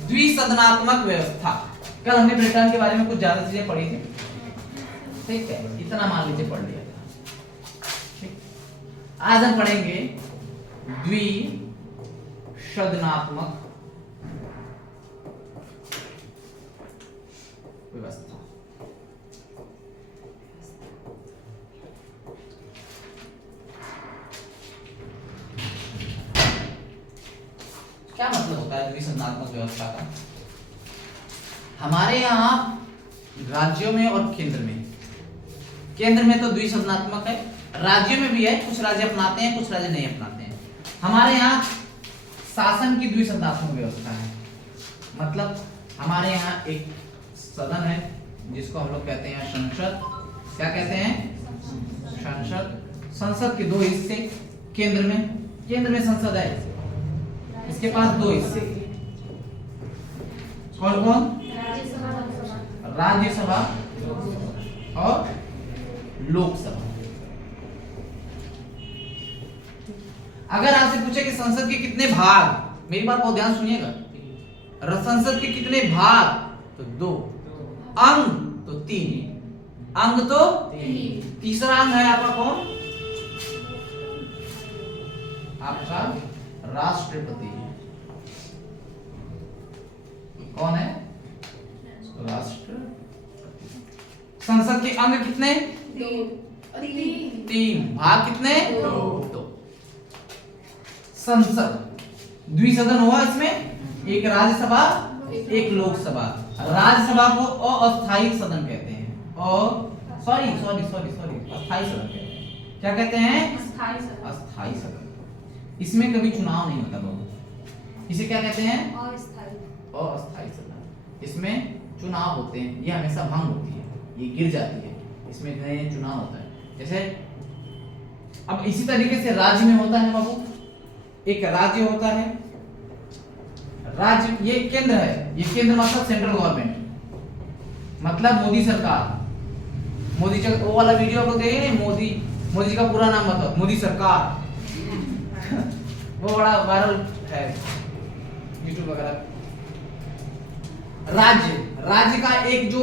द्विसदनात्मक व्यवस्था। कल हमने ब्रिटेन के बारे में कुछ ज्यादा चीजें पढ़ी थी, ठीक है, इतना मान लीजिए पढ़ लिया था। ठीक, आज हम पढ़ेंगे द्विसदनात्मक व्यवस्था। क्या मतलब होता है द्विसंधात्मक व्यवस्था का? हमारे यहाँ राज्यों में और केंद्र में तो द्विसंधात्मक है, राज्यों में भी है, कुछ राज्य अपनाते हैं कुछ राज्य नहीं अपनाते हैं। हमारे यहाँ शासन की द्विसंधात्मक व्यवस्था है, मतलब हमारे यहाँ एक सदन है जिसको हम लोग कहते हैं संसद। क्या कहते हैं? संसद। संसद के दो हिस्से, केंद्र में संसद है, इसके पास दो हिस्से, कौन कौन? राज्यसभा और लोकसभा। अगर आपसे पूछे कि संसद के कितने भाग, मेरी बात बहुत ध्यान सुनिएगा, संसद के कितने भाग? तो दो। अंग तो तीन, अंग तो तीसरा अंग है आपका कौन? आपका राष्ट्रपति। कौन है? राष्ट्रपति। संसद के अंग कितने? तीन। भाग कितने? दो। संसद द्विसदन हुआ, इसमें एक राज्यसभा एक लोकसभा। राज्यसभा को अस्थायी सदन कहते हैं, और सॉरी अस्थायी सदन कहते हैं। क्या कहते हैं? अस्थायी सदन। इसमें कभी चुनाव नहीं होता बाबू, इसे क्या कहते हैं? अस्थायी सदन। इसमें चुनाव होते हैं, ये हमेशा भंग होती है, ये गिर जाती है, इसमें नए चुनाव होता है। जैसे अब इसी तरीके से राज्य में होता है बाबू, एक राज्य होता है, राज्य ये केंद्र है, ये केंद्र मतलब सेंट्रल गवर्नमेंट, मतलब मोदी सरकार। मोदी जी वो वाला वीडियो को देखे नहीं, मोदी जी का पूरा नाम बताओ, मोदी सरकार वो बड़ा वायरल है यूट्यूब वगैरह। राज्य का एक जो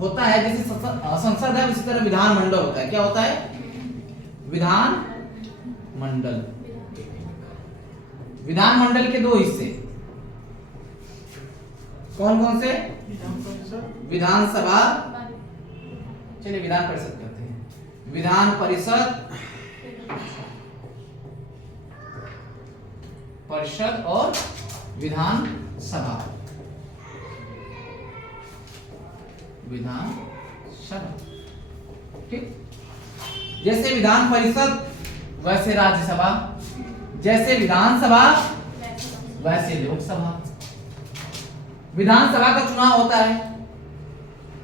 होता है, जैसे संसद है, उसी तरह विधानमंडल होता है। क्या होता है? विधानमंडल। विधानमंडल के दो हिस्से, कौन कौन से? विधानसभा, चलिए विधान परिषद करते हैं। विधान परिषद और विधानसभा। ठीक, जैसे विधान परिषद वैसे राज्यसभा, जैसे विधानसभा वैसे लोकसभा। विधानसभा का चुनाव होता है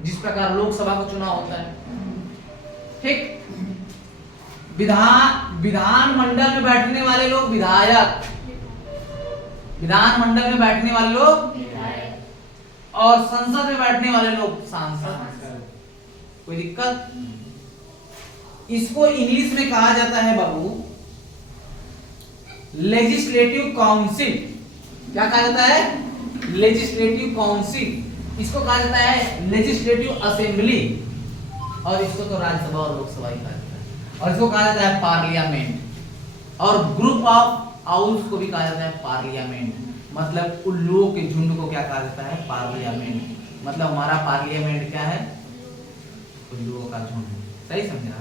जिस प्रकार लोकसभा का चुनाव होता है। ठीक, विधानमंडल में बैठने वाले लोग विधायक, विधानमंडल में बैठने वाले लोग विधायक, और संसद में बैठने वाले लोग सांसद। कोई दिक्कत? इसको इंग्लिश में कहा जाता है बाबू लेजिस्लेटिव काउंसिल। क्या कहा जाता है? Legislative council. इसको कहा जाता है लेजिस्लेटिव असेंबली, और इसको तो राज्यसभा और लोकसभा ही कहा जाता है, और इसको कहा जाता है पार्लियामेंट, और ग्रुप ऑफ हाउस को भी कहा जाता है पार्लियामेंट। मतलब उल्लुओं के झुंड को क्या कहा जाता है? पार्लियामेंट। मतलब हमारा पार्लियामेंट क्या है? उल्लुओं का झुंड। सही समझा?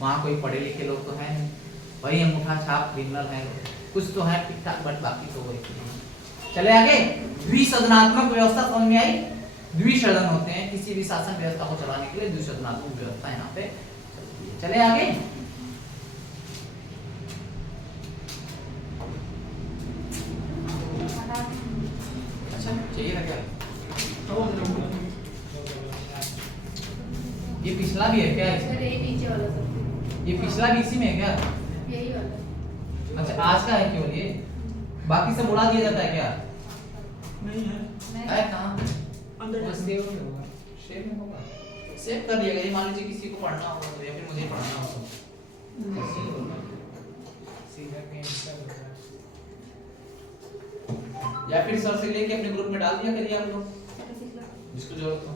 वहां कोई पढ़े लिखे लोग तो है नहीं, वही अंगूठा छाप क्रिमिनल है, कुछ तो है ठीक ठाक, बट बाकी तो वही। चले आगे। द्विसदनात्मक व्यवस्था समझ में आई? द्विसदन होते हैं किसी भी शासन व्यवस्था को चलाने के लिए, द्विसदनात्मक व्यवस्था यहाँ पे चलती है। चले आगे। अच्छा चाहिए ना क्या? ये पिछला भी है क्या? ये पिछला भी इसी में है क्या? यही वाला। अच्छा आज का है केवल ये, बाकी सब उड़ा दिया जाता है क्या? नहीं है। है कहाँ? अंदर वो सेव में होगा, सेव में होगा, सेव कर लिएगा। ये मान लीजिए किसी को पढ़ना होगा तो, या फिर मुझे पढ़ना होगा, सीधा कहीं इसका होगा। या फिर सर से लेके अपने ग्रुप में डाल दिया करिए आप लोग, जिसको जरूरत हो।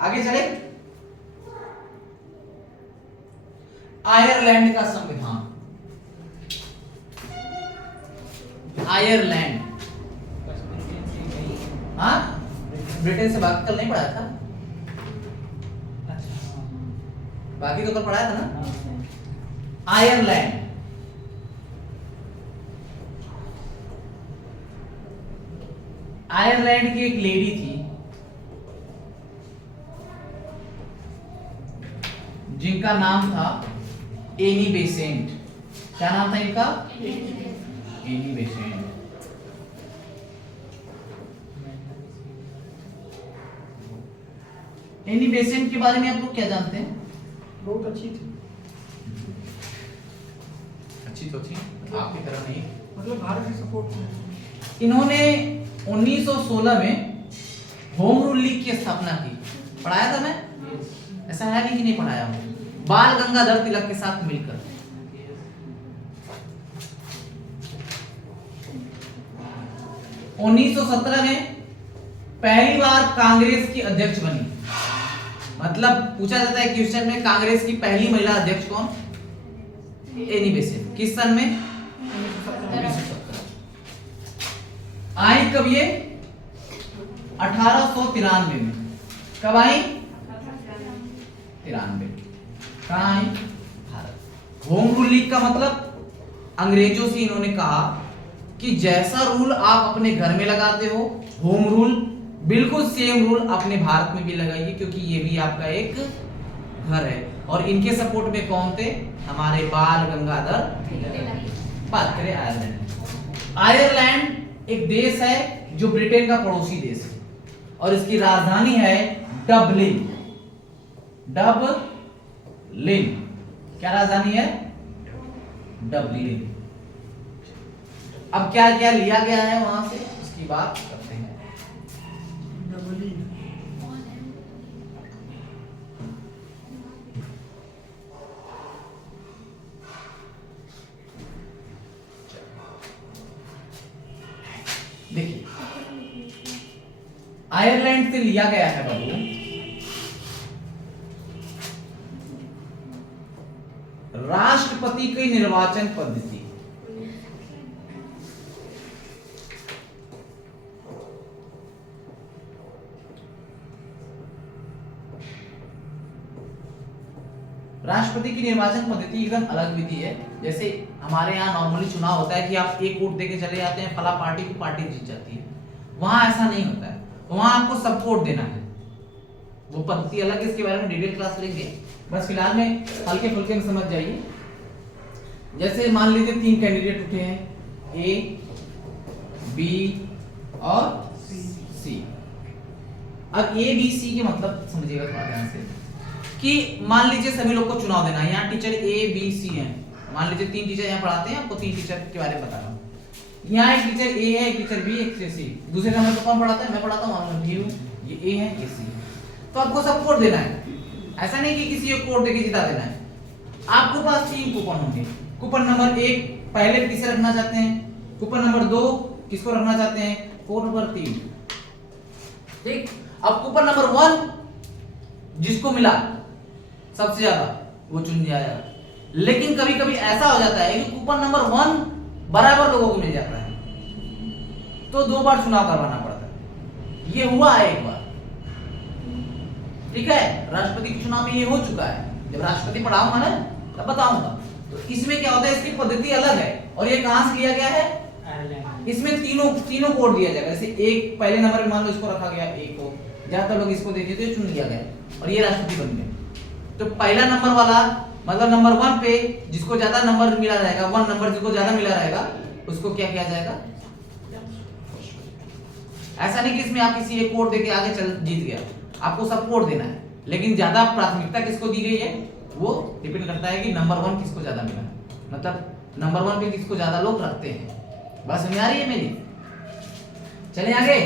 आगे चले। आयरलैंड का संविधान, आयरलैंड, हाँ ब्रिटेन से बाकी कल नहीं पढ़ाया था, बाकी तो कल पढ़ाया था ना। आयरलैंड, आयरलैंड की एक लेडी थी जिनका नाम था एनी बेसेंट। क्या नाम था इनका? Annie Besant. एनी बेसेंट के बारे में आप लोग क्या जानते हैं? बहुत अच्छी थी, अच्छी तो थी, आपकी तरह नहीं। मतलब भारत की सपोर्ट में। इन्होंने 1916 में होम रूल लीग की स्थापना की। पढ़ाया था मैं? ऐसा है नहीं कि नहीं पढ़ाया हूं। बाल गंगाधर तिलक के साथ मिलकर। उन्नीस सौ 17 में पहली बार कांग्रेस की अध्यक्ष बनी। मतलब पूछा जाता है क्वेश्चन में, कांग्रेस की पहली महिला अध्यक्ष कौन? Annie Besant. किस सन में? 1917। आई कब ये? 1893 में। कब आई? 93। कहाँ आई? भारत। होम रूल लीग का मतलब अंग्रेजों से इन्होंने कहा कि जैसा रूल आप अपने घर में लगाते हो होम रूल, बिल्कुल सेम रूल अपने भारत में भी लगाइए, क्योंकि ये भी आपका एक घर है। और इनके सपोर्ट में कौन थे? हमारे बाल गंगाधर। बात करें आयरलैंड। आयरलैंड एक देश है जो ब्रिटेन का पड़ोसी देश है और इसकी राजधानी है डबलिन। डबलिन क्या राजधानी है? डबलिन। अब क्या क्या लिया गया है वहां से, उसकी बात करते हैं। डबलिन, देखिए आयरलैंड से लिया गया है बाबू राष्ट्रपति की निर्वाचन पद्धति। राष्ट्रपति की निर्वाचन पद्धति एकदम अलग विधि है। जैसे हमारे यहाँ नॉर्मली चुनाव होता है कि आप एक वोट देके चले जाते हैं, फला पार्टी को, पार्टी जीत जाती है। वहां ऐसा नहीं होता है, वहां आपको सब वोट देना है। वो पद्धति अलग है, इसके बारे में डिटेल क्लास लेंगे। बस फिलहाल में हल्के फुल्के में समझ जाइए। जैसे मान लीजिए 3 कैंडिडेट उठे हैं, ए, बी और सी। अब ए बी सी के मतलब समझिएगा थोड़ा ध्यान से कि मान लीजिए सभी लोग को चुनाव देना है। यहाँ टीचर ए बी सी हैं, मान लीजिए 3 टीचर यहाँ पढ़ाते हैं, आपको 3 टीचर के बारे में बता रहा हूँ। यहाँ एक टीचर ए है, एक टीचर बी, एक टीचर सी। दूसरे नंबर पर कौन पढ़ाता है? मैं पढ़ाता हूँ, ये ए है, ये सी। तो आपको सब कोड देना है, ऐसा नहीं कि किसी एक कोड देके जिता देना है। आपके पास 3 कूपन होंगे। कूपन नंबर 1 पहले किसे रखना चाहते हैं, कूपन नंबर 2 किसको रखना चाहते हैं, कूपन नंबर 3। ठीक, अब कूपन नंबर 1 जिसको मिला सबसे ज्यादा वो चुन जाएगा। लेकिन कभी कभी ऐसा हो जाता है कि कूपन नंबर 1 बराबर लोगों को मिल जाता है, तो 2 बार चुनाव करवाना पड़ता है। ये हुआ है एक बार, ठीक है। राष्ट्रपति के चुनाव में ये हो चुका है। जब राष्ट्रपति पढ़ाऊंगा ना तब बताऊंगा। तो इसमें क्या होता है, इसकी पद्धति अलग है। और ये कहां से लिया गया है? आयरलैंड। इसमें तीनों कोड दिया जाएगा। जैसे एक पहले नंबर पे मान लो इसको रखा गया, एक को ज्यादातर लोग इसको देते थे, चुन लिया गया और ये राष्ट्रपति बन गए। तो पहला नंबर वाला मतलब नंबर 1 पे जिसको ज्यादा नंबर मिला रहेगा, 1 नंबर जिसको ज्यादा मिला रहेगा, उसको क्या किया जाएगा? ऐसा नहीं कि इसमें आप किसी एक कोड देके आगे चल जीत गया, आपको सब कोड देना है। लेकिन ज्यादा प्राथमिकता किसको दी गई है वो डिपेंड करता है कि नंबर 1 किसको ज्यादा मिला, मतलब नंबर 1 पे किसको ज्यादा लोग रखते हैं। बात समझ आ रही है मेरी? चलें आगे,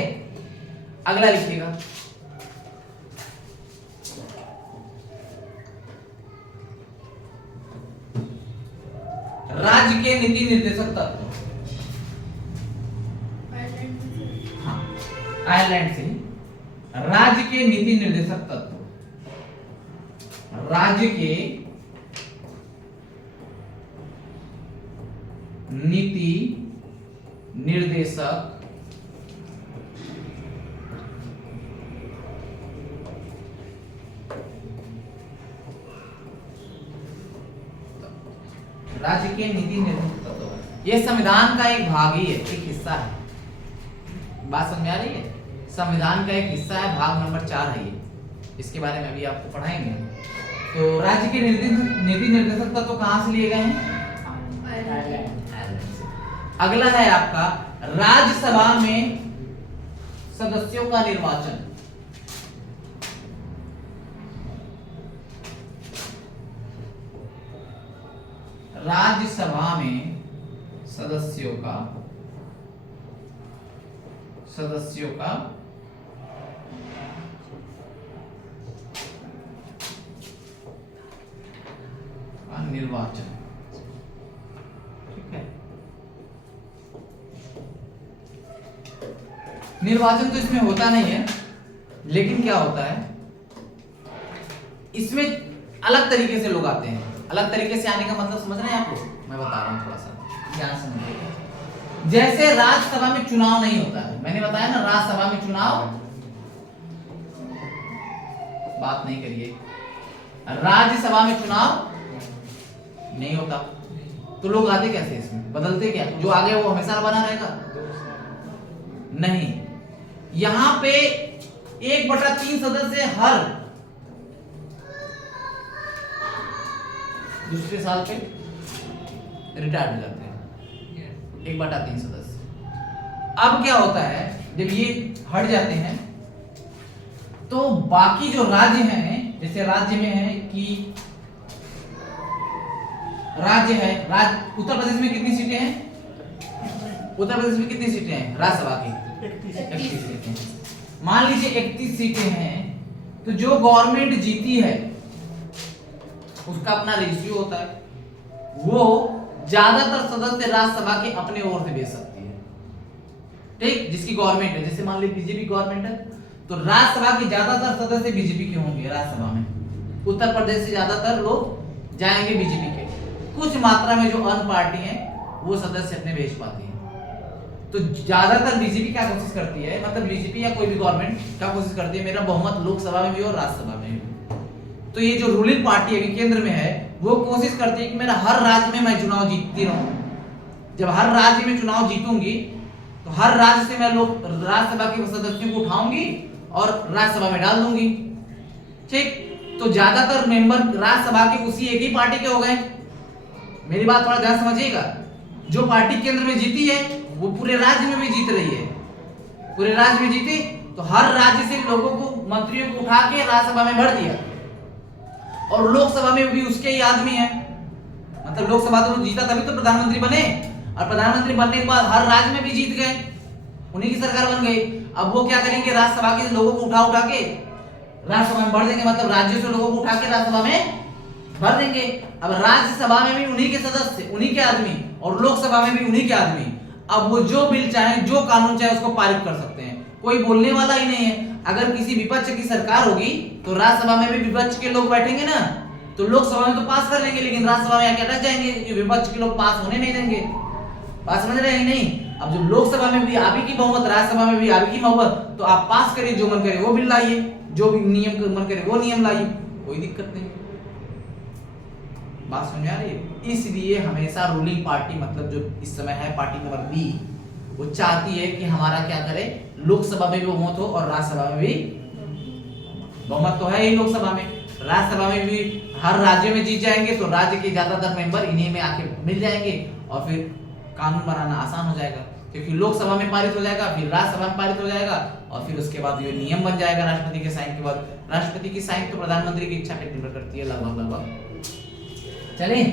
अगला लिखिएगा। राज्य के नीति निर्देशक तत्व। आयरलैंड से राज्य के नीति निर्देशक तत्व, राज्य के नीति निर्देशक राज्य के नीति निर्देशक तत्व, ये संविधान का एक भाग ही है, एक हिस्सा है। बात समझ आ रही है? संविधान का एक हिस्सा है, भाग नंबर 4 है ये, इसके बारे में अभी आपको पढ़ाएंगे। तो राज्य के नीति निर्देशक तत्व कहां से लिए गए हैं? अगला है आपका राज्यसभा में सदस्यों का निर्वाचन। राज्यसभा में सदस्यों का निर्वाचन, ठीक है। निर्वाचन तो इसमें होता नहीं है, लेकिन क्या होता है इसमें अलग तरीके से लोग आते हैं। अलग तरीके से आने का मतलब समझ रहे हैं आप लोग? मैं बता रहा हूं, थोड़ा सा ध्यान समझिएगा। जैसे राज्यसभा में चुनाव नहीं होता है, मैंने बताया ना, राज्यसभा में चुनाव, बात नहीं करिए, राज्यसभा में चुनाव नहीं होता, तो लोग आते कैसे इसमें? बदलते क्या? जो आगे वो हमेशा बना रहेगा? नहीं, यहां पे 1/3 सदस्य हर दूसरे साल पे रिटायर हो जाते हैं, 1/3 सदस्य। अब क्या होता है, जब ये हट जाते हैं तो बाकी जो राज्य हैं, जैसे राज्य में है कि राज्य है, उत्तर प्रदेश में कितनी सीटें हैं? उत्तर प्रदेश में कितनी सीटें हैं राज्यसभा की? 31 सीटें। मान लीजिए 31 सीटें हैं, तो जो गवर्नमेंट जीती है उसका अपना रेशियो होता है, वो ज्यादातर सदस्य राज्यसभा के अपने ओर से भेज सकती है, ठीक। जिसकी गवर्नमेंट है, जैसे मान लीजिए बीजेपी गवर्नमेंट है, तो राज्यसभा के ज्यादातर सदस्य बीजेपी के होंगे राज्यसभा में। उत्तर प्रदेश से ज्यादातर लोग जाएंगे बीजेपी के, कुछ मात्रा में जो अन्य पार्टी है वो सदस्य अपने भेज पाती है। तो ज्यादातर बीजेपी क्या कोशिश करती है, मतलब बीजेपी या कोई भी गवर्नमेंट क्या कोशिश करती है, मेरा बहुमत लोकसभा में भी और राज्यसभा में भी। तो ये जो रूलिंग पार्टी अभी केंद्र में है, वो कोशिश करती है कि मेरा हर राज्य में मैं चुनाव जीतती रहूं। जब हर राज्य में चुनाव जीतूंगी तो हर राज्य से मैं लोग राज्यसभा के सदस्यों को उठाऊंगी और राज्यसभा में डाल दूंगी, ठीक। तो ज्यादातर मेंबर राज्यसभा के उसी एक ही पार्टी के हो गए। मेरी बात थोड़ा ध्यान समझिएगा, जो पार्टी केंद्र में जीती है वो पूरे राज्य में भी जीत रही है, पूरे राज्य में जीती, तो हर राज्य से लोगों को, मंत्रियों को उठा के राज्यसभा में भर दिया, और लोकसभा में भी उसके ही आदमी है। मतलब लोकसभा तो जीता तभी तो प्रधानमंत्री बने, और प्रधानमंत्री बनने के बाद हर राज्य में भी जीत गए, उन्हीं की सरकार बन गई। अब वो क्या करेंगे, राज्यसभा के लोगों को उठा के राज्यसभा में भर देंगे, मतलब राज्यों से लोगों को उठा के राज्यसभा में भर देंगे। अब राज्यसभा में भी उन्हीं के सदस्य, उन्हीं के आदमी, और लोकसभा में भी उन्हीं के आदमी। अब वो जो बिल चाहे, जो कानून चाहे, उसको पारित कर सकते हैं, कोई बोलने वाला ही नहीं है। अगर किसी विपक्ष की सरकार होगी तो राज्यसभा में भी विपक्ष के लोग बैठेंगे ना, तो लोकसभा में तो पास कर लेंगे, लेकिन राज्यसभा में आके अटक जाएंगे, क्योंकि विपक्ष के लोग पास होने नहीं देंगे। बात समझ रहे हैं नहीं? अब जब लोकसभा में भी आप ही की बहुमत, राज्यसभा में भी आप ही की बहुमत, तो आप पास करिए, जो मन करे वो बिल लाइए, जो भी नियम मन करे वो नियम लाइए, कोई दिक्कत नहीं। बात समझ आ रही है? इसलिए हमेशा रूलिंग पार्टी, मतलब जो इस समय है पार्टी नंबर बी, वो चाहती है कि हमारा क्या करे, लोकसभा में भी बहुमत हो और राज्यसभा में भी बहुमत। तो है ही लोकसभा में, राज्यसभा में भी हर राज्य में जीत जाएंगे तो राज्य के ज्यादातर मेंबर इन्हीं में आके मिल जाएंगे, और फिर कानून बनाना आसान हो जाएगा, क्योंकि लोकसभा में पारित हो जाएगा, फिर राज्यसभा में पारित हो जाएगा, और फिर उसके बाद ये नियम बन जाएगा राष्ट्रपति के साइन के बाद। राष्ट्रपति की साइन तो प्रधानमंत्री की इच्छा पर निर्भर करती है लगभग। चलिए,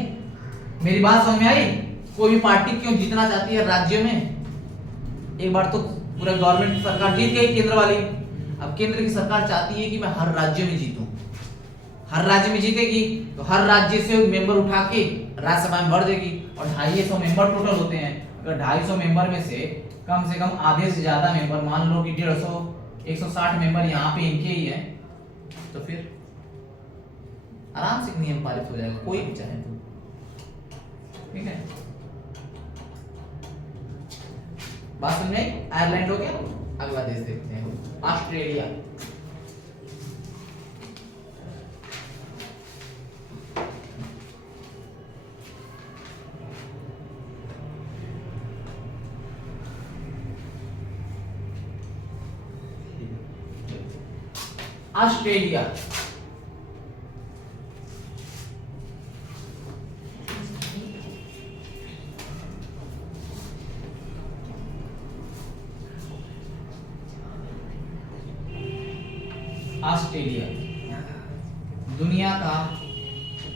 मेरी बात समझ में आई? कोई भी पार्टी क्यों जीतना चाहती है राज्यों में? एक बार तो पूरा गवर्नमेंट सरकार जीत गई केंद्र वाली, अब केंद्र की सरकार चाहती है कि मैं हर राज्य में जीतूं। हर राज्य में जीतेगी तो हर राज्य से मेंबर उठा के राज्यसभा में भर देगी, और 250 मेंबर टोटल होते हैं। अगर 250 मेंबर में से कम आधे से ज्यादा मेंबर, मान लो कि 150 160 मेंबर यहाँ पे इनके ही है, तो फिर आराम से नियम पारित हो जाएगा, कोई भी चाहे तो। ठीक है, बात समझ में? आयरलैंड हो गया। अगला देश देखते हैं, ऑस्ट्रेलिया। ऑस्ट्रेलिया ऑस्ट्रेलिया दुनिया का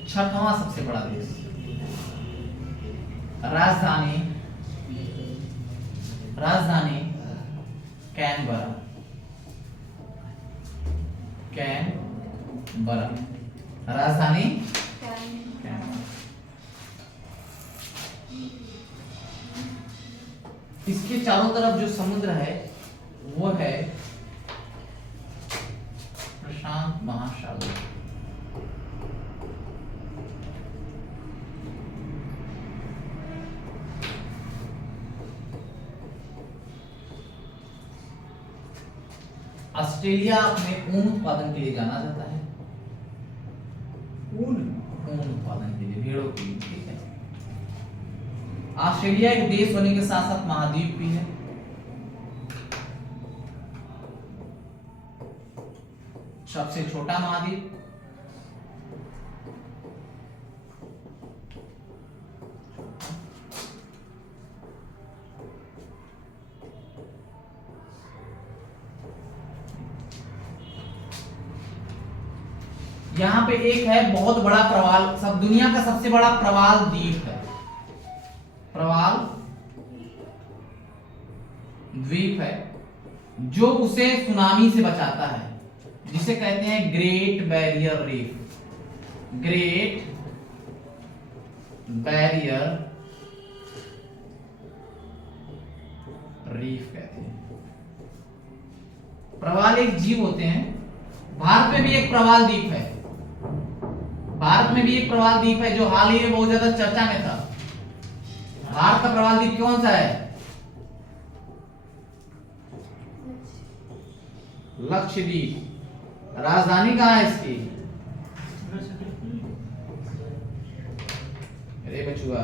6वां सबसे बड़ा देश। राजधानी कैनबरा। राजधानी कैनबरा। इसके चारों तरफ जो समुद्र है वो है प्रशांत महासागर। ऑस्ट्रेलिया अपने ऊन उत्पादन के लिए जाना जाता है। ऊन उत्पादन के लिए, भेड़ों के लिए। ठीक है, ऑस्ट्रेलिया एक देश होने के साथ साथ महाद्वीप भी है। सबसे छोटा महाद्वीप यहाँ पे एक है बहुत बड़ा प्रवाल, सब दुनिया का सबसे बड़ा प्रवाल द्वीप है। प्रवाल द्वीप है जो उसे सुनामी से बचाता है, जिसे कहते हैं great barrier reef. Great barrier reef कहते हैं। प्रवाल एक जीव होते हैं। भारत में भी एक प्रवाल द्वीप है। भारत में भी एक प्रवाल द्वीप है जो हाल ही में बहुत ज्यादा चर्चा में था। भारत का प्रवाल द्वीप कौन सा है? लक्षद्वीप। राजधानी कहाँ है इसकी? अरे बचुआ,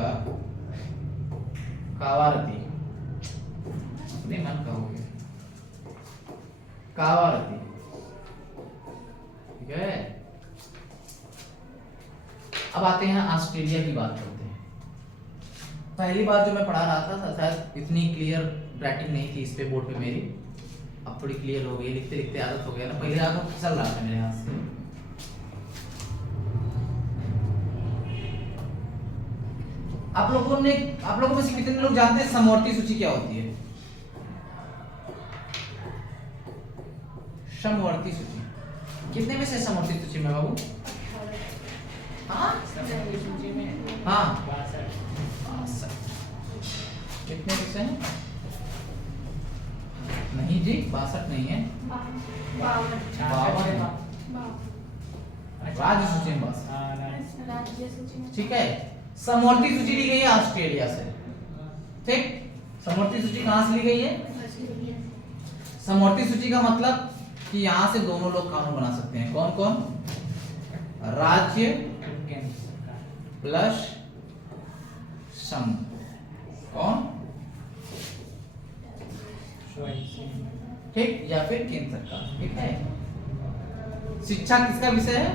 कावारती। अपने मन कहोगे कावारती। ठीक है, अब आते हैं ऑस्ट्रेलिया की बात करते हैं। पहली बार जो मैं पढ़ा रहा था शायद इतनी क्लियर राइटिंग नहीं थी इस पे बोर्ड पे मेरी, अब थोड़ी क्लियर हो गई। लिखते लिखते आदत हो गया ना, पहले आदत फिसल रहा था मेरे हाथ से। आप लोगों में से कितने लोग जानते हैं समवर्ती सूची क्या होती है? समवर्ती सूची कितने में से समवर्ती सूची में बाबू? हाँ हाँ, 62। कितने विषय हैं? नहीं जी, 62 नहीं है, 52 राज्य सूची में बस। ठीक है, समवर्ती सूची ली गई है ऑस्ट्रेलिया से। ठीक, समवर्ती सूची कहां से ली गई है? समवर्ती सूची का मतलब कि यहां से दोनों लोग कानून बना सकते हैं। कौन कौन? राज्य प्लस सम। कौन? ठीक, या फिर केंद्र सरकार। ठीक है, शिक्षा किसका विषय है?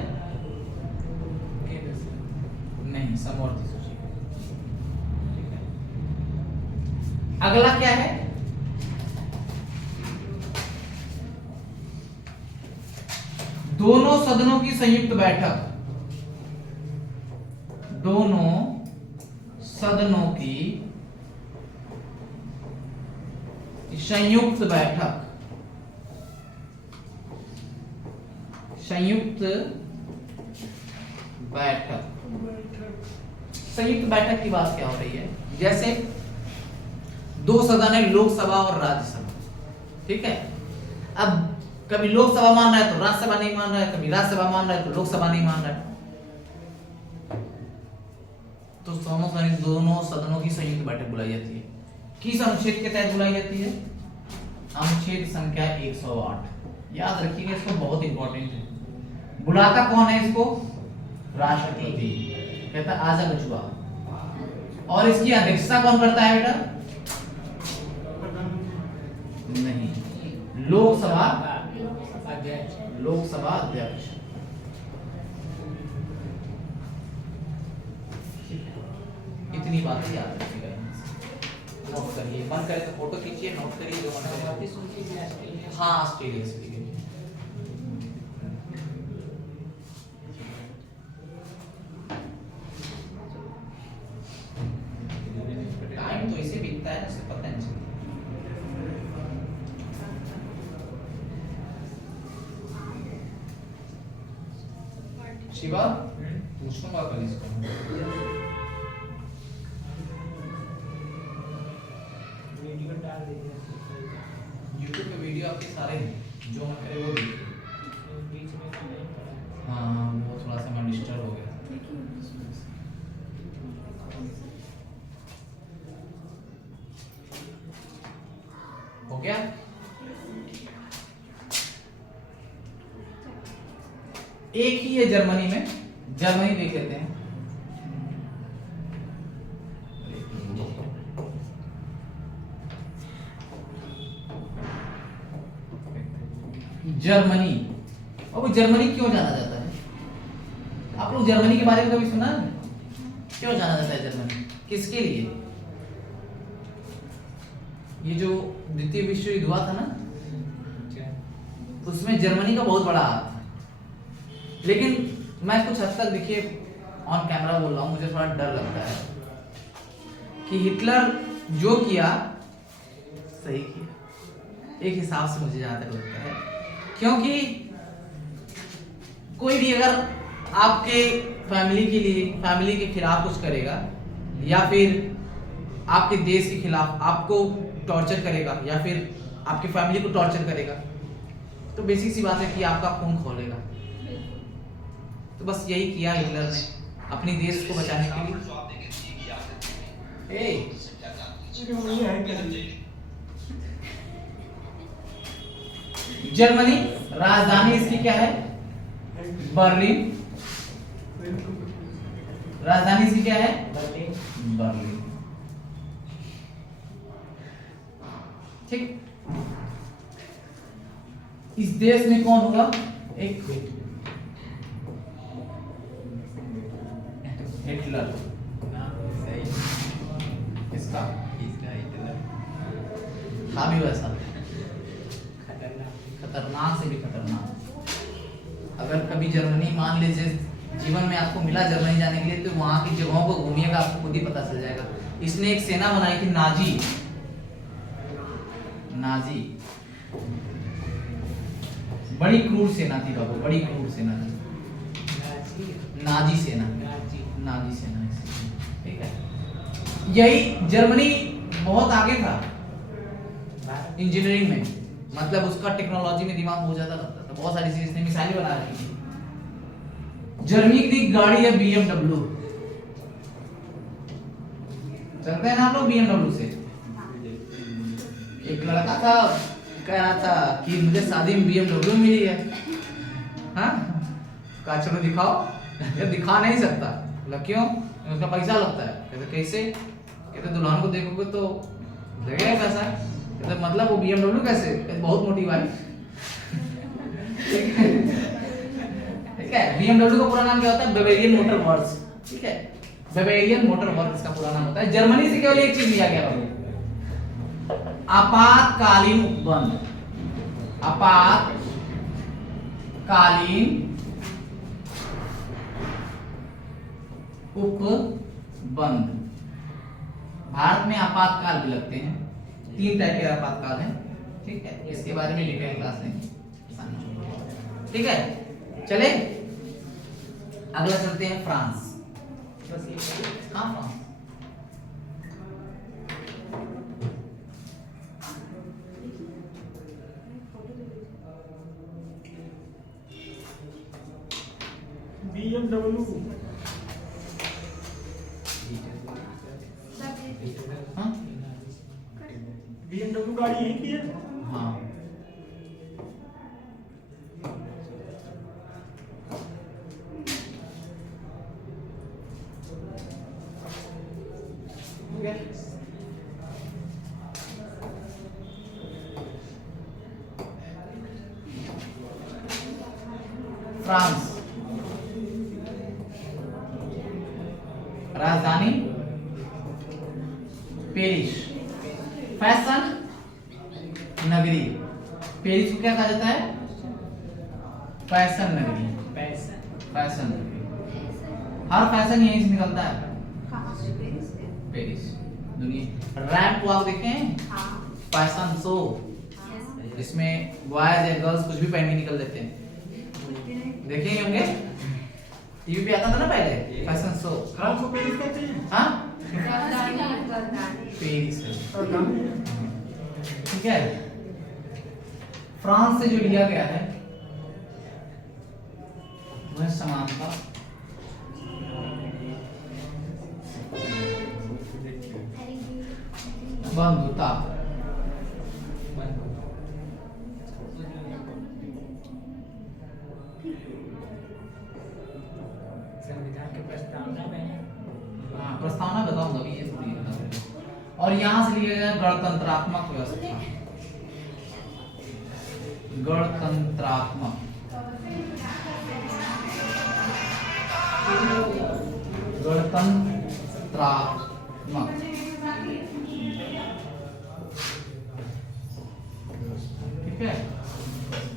नहीं, समवर्ती सूची। ठीक है, अगला क्या है? दोनों सदनों की संयुक्त बैठक। दोनों सदनों की संयुक्त बैठक। संयुक्त बैठक। संयुक्त बैठक की बात क्या हो रही है? जैसे दो सदन है, लोकसभा और राज्यसभा। ठीक है, अब कभी लोकसभा मान रहा है तो राज्यसभा नहीं मान रहा है, कभी राज्यसभा मान रहा है तो लोकसभा नहीं मान रहा है। तो दोनों सदनों की संयुक्त बैठक बुलाई जाती है। किस अनुच्छेद के तहत बुलाई जाती है? अनुच्छेद संख्या 108। याद रखिएगा इसको, बहुत इंपॉर्टेंट है। बुलाता कौन है इसको? राष्ट्रपति। कहता आजा बचुआ। और इसकी अध्यक्षता कौन करता है बेटा? नहीं, लोकसभा अध्यक्ष। इतनी बातें याद रखिएगा, नोट करिए। मन करे तो फोटो खींचिए, नोट करिए जो मन करे। हाँ, ऑस्ट्रेलिया से ली गई। टाइम तो इसे बीतता है, उसे पता नहीं चलता। शिवा पूछूंगा कल इसको। यूट्यूब पे वीडियो आपके सारे हैं, जो मन करे वो देखिए। हाँ, वो थोड़ा सा मैं डिस्टर्ब हो गया। हो गया? एक ही है जर्मनी में, जर्मनी देख लेते हैं। जर्मनी। और वो जर्मनी क्यों जाना जाता है? आप लोग जर्मनी के बारे में कभी सुना है? क्यों जाना जाता है जर्मनी? किसके लिए? ये जो द्वितीय विश्व युद्ध हुआ था ना, उसमें जर्मनी का बहुत बड़ा हाथ था। लेकिन मैं कुछ हद तक, देखिए ऑन कैमरा बोल रहा हूँ, मुझे थोड़ा डर लगता है कि हिटलर जो किया सही किया, एक हिसाब से मुझे जहां तक लगता है। क्योंकि कोई भी अगर आपके फैमिली के लिए, फैमिली के खिलाफ कुछ करेगा, या फिर आपके देश के खिलाफ आपको टॉर्चर करेगा, या फिर आपकी फैमिली को टॉर्चर करेगा, तो बेसिक सी बात है कि आपका खून खोलेगा। तो बस यही किया हिटलर ने अपने देश को बचाने के लिए। जर्मनी, राजधानी इसकी क्या है? बर्लिन। राजधानी इसकी क्या है? बर्लिन। ठीक। इस देश में कौन होगा? एक हिटलर। इसका था भी वैसा, खतरनाक से भी खतरनाक। अगर कभी जर्मनी, मान लीजिए जीवन में आपको मिला जर्मनी जाने के लिए, तो वहां की जगहों को घूमिएगा, आपको खुद ही पता चल जाएगा। इसने एक सेना बनाई थी, नाजी। बड़ी क्रूर सेना थी बाबू, बड़ी क्रूर सेना थी। नाजी सेना। ठीक है, यही जर्मनी बहुत आगे था इंजीनियरिंग में, मतलब उसका टेक्नोलॉजी में दिमाग बहुत ज्यादा लगता था। बहुत सारी चीजें, मिसाइलें बना रही थी। जर्मनी की गाड़ी है BMW। चलते हैं ना आप लोग BMW से? एक लड़का था, कह रहा था कि मुझे शादी में BMW मिली है। हाँ, कहा चलो दिखाओ। ये दिखा नहीं सकता। क्यों? उसका पैसा लगता है। कहते कैसे? कहते दुल्हन को देखोगे तो लगेगा पैसा। कहते मतलब वो BMW कैसे? कहते बहुत मोटी वाइफ। ठीक है, BMW का पूरा नाम क्या होता है? बेवेरियन मोटर वर्क्स। ठीक है, बेवेरियन मोटर वर्क्स का पूरा नाम होता है। जर्मनी से केवल एक चीज लिया गया बाबू, आपातकालीन उपबंध। आपातकालीन उपबंध। भारत में आपातकाल भी लगते हैं, 3 टाइप के आपातकाल हैं। ठीक है, इसके बारे में डिटेल क्लास लेंगे। ठीक है, चले अगला चलते हैं फ्रांस। हाँ, फ्रांस BMW हाँ BMW गाड़ी यही की है। हाँ फ्रांस राजधानी पेरिस। फैशन नगरी। पेरिस को क्या कहा जाता है? फैशन नगरी। फैशन नगरी। हर फैशन यहीं से निकलता है। पेरिस दुनिया रैंप वॉक देखे हैं? फैशन शो, इसमें बॉयज या गर्ल्स कुछ भी पहन के निकल देते हैं, देखे ही होंगे, टीवी पे आता था ना पहले फैशन शो। फ्रांस को पेरिस कहते हैं। हाँ पेरिस है। ठीक है। फ्रांस से जो लिया गया है वह समानता, बंधुता, प्रस्तावना बताऊंगा अभी, ये थोड़ी है। और यहां से लिया गया गणतंत्रात्मक व्यवस्था। गणतंत्रात्मक ठीक है।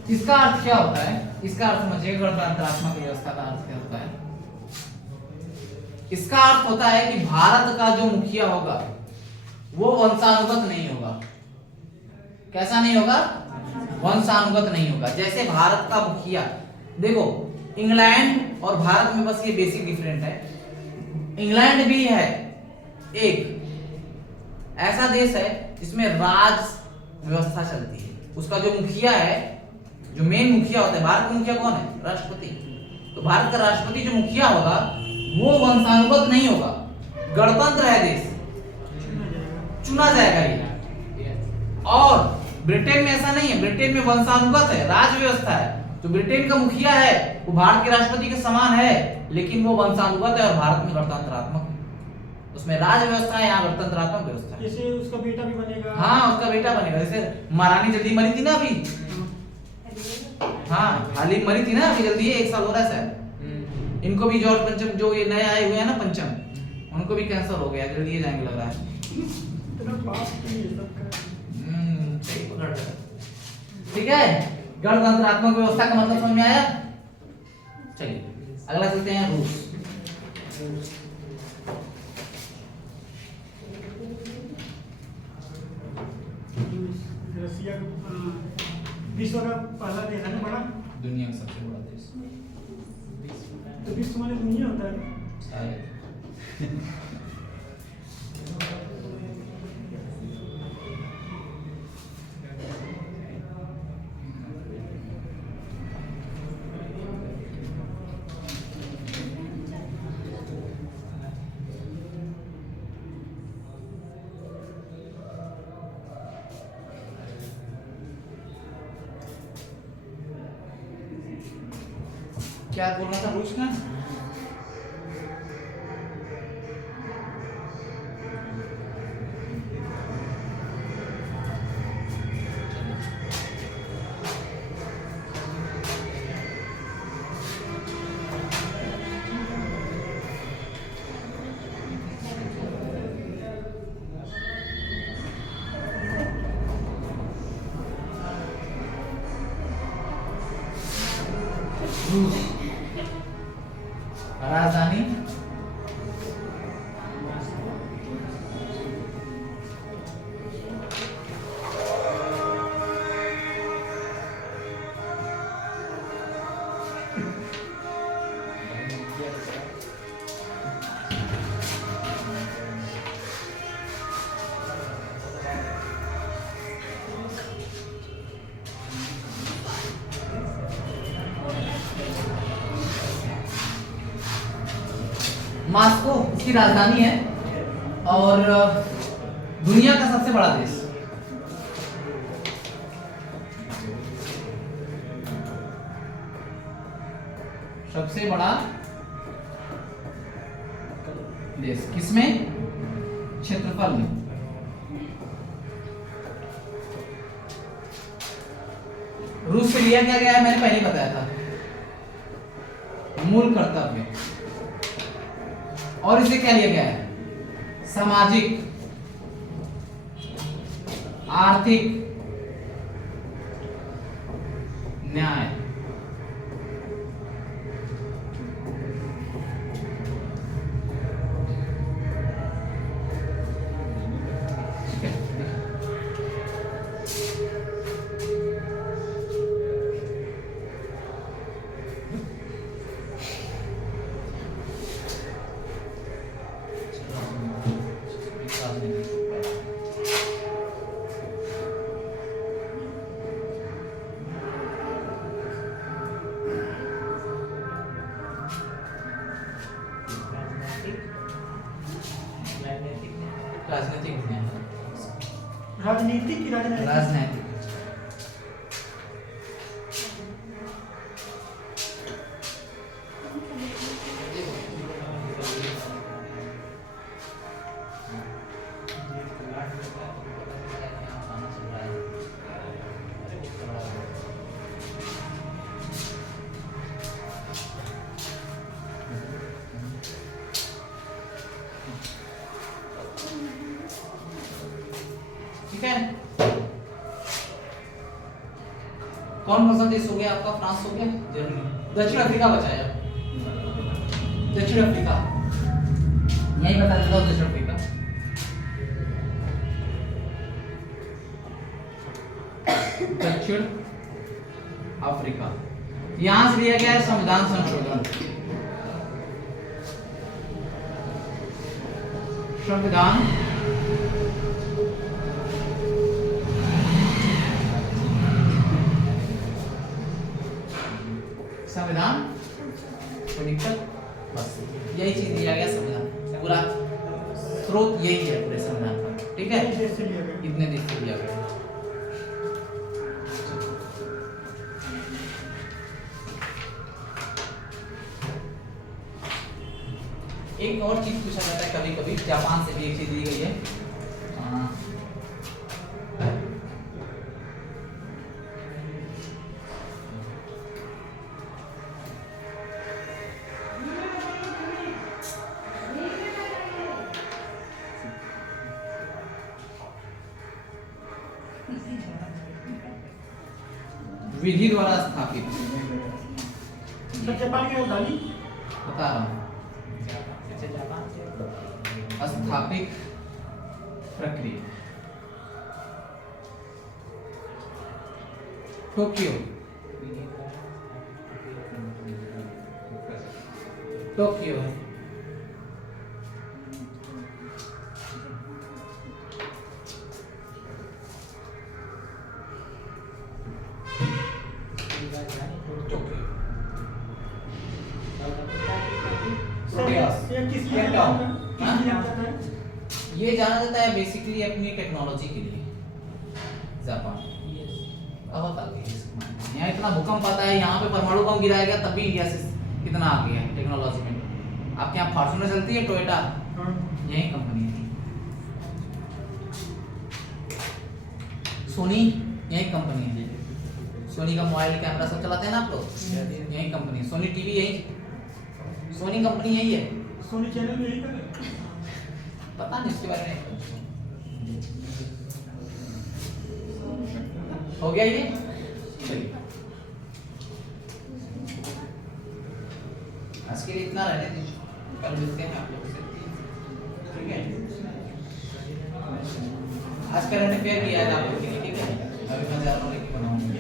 इसका अर्थ क्या होता है? इसका अर्थ समझिए, गणतंत्रात्मक व्यवस्था का अर्थ क्या होता है? इसका अर्थ होता है कि भारत का जो मुखिया होगा वो वंशानुगत नहीं होगा। कैसा नहीं होगा? वंशानुगत नहीं होगा। जैसे भारत का मुखिया, देखो इंग्लैंड और भारत में बस ये बेसिक डिफरेंट है। इंग्लैंड भी है एक ऐसा देश है जिसमें राज व्यवस्था चलती है। उसका जो मुखिया है, जो मेन मुखिया होता है, भारत का मुखिया कौन है? राष्ट्रपति। तो भारत का राष्ट्रपति जो मुखिया होगा वो वंशानुगत नहीं होगा। गणतंत्र है देश, चुना जाएगा ये। और ब्रिटेन में ऐसा नहीं है, ब्रिटेन में वंशानुगत है, राज व्यवस्था है। तो ब्रिटेन का मुखिया है वो भारत के राष्ट्रपति के समान है, लेकिन वो वंशानुगत है। और भारत में गणतंत्रात्मक है, उसमें राज व्यवस्था है, यहाँ गणतंत्रात्मक व्यवस्था है। जैसे उसका बेटा भी बनेगा। हाँ उसका बेटा बनेगा। जैसे महारानी जल्दी मरी थी ना अभी, हाँ हाल ही मरी थी ना अभी, जल्दी है, 1 साल हो रहा है शायद। इनको भी जॉर्ज पंचम, जो ये नए आए हुए हैं ना पंचम, उनको भी कैंसर हो गया, जल्दी जाएंगे लग रहा है। इतना फास्ट नहीं है सबका। सही पकड़ रहे हो। ठीक है, गणतंत्रात्मक व्यवस्था का मतलब समझ में आया? चलिए अगला चलते हैं, रूस। रसिया विश्व का पहला देश है ना, बड़ा दुनिया का सबसे बड़ा देश। तो विश्व में दुनिया होता है ना? शायद। क्या बोलना था रूस का? रूस राजधानी मॉस्को इसकी राजधानी है और दुनिया का सबसे बड़ा देश। सबसे बड़ा देश किसमें? क्षेत्रफल में। रूस से लिया क्या गया है मैंने पहले ही बताया था, मूल कर्तव्य। और इसे क्या लिया गया है? सामाजिक, आर्थिक न्याय। राजनीतिक न्याय। राजनीतिक की राजनीतिक राजनीतिक। ठीक है, कौन सा देश हो गया आपका? फ्रांस हो गया, जर्मनी। दक्षिण अफ्रीका बचाया। दक्षिण अफ्रीका यही बता देता हूँ। दक्षिण अफ्रीका दक्षिण अफ्रीका यहां से लिया गया है संविधान संशोधन। संविधान संविधान कोई दिक्कत? बस यही चीज दिया गया संविधान, पूरा स्रोत यही है पूरे संविधान का। ठीक है, देश से लिया गया। इतने देश से लिया गया। एक और चीज पूछा जाता है कभी कभी, जापान से भी एक चीज दी गई है। विधि द्वारा स्थापित। जापान की राजधानी बता रहा हूं, स्थापित प्रक्रिया। टोक्यो, टोक्यो है। ये जाना जाता है बेसिकली अपनी टेक्नोलॉजी के लिए। जापान बहुत आगे है इसमें। यहाँ इतना भूकंप आता है, यहाँ पे परमाणु बम गिराया गया तब भी इंडिया से कितना आगे है टेक्नोलॉजी में। आपके यहाँ फॉर्च्यूनर चलती है, टोयोटा यही कंपनी है। सोनी यही कंपनी है। सोनी का मोबाइल कैमरा सब चलाते हैं ना आप लोग, यही कंपनी है। सोनी टीवी यही, सोनी कंपनी यही है। सोनी चैनल में यही कर पता नहीं इसके बारे में। हो गया ये, चलिए आज के लिए इतना रहने दीजिए, कल मिलते हैं आप लोगों से। ठीक है, आज का रहने फेयर भी आज आप लोग के लिए। ठीक है, अभी मैं जा रहा हूँ, लेकिन बनाऊंगा।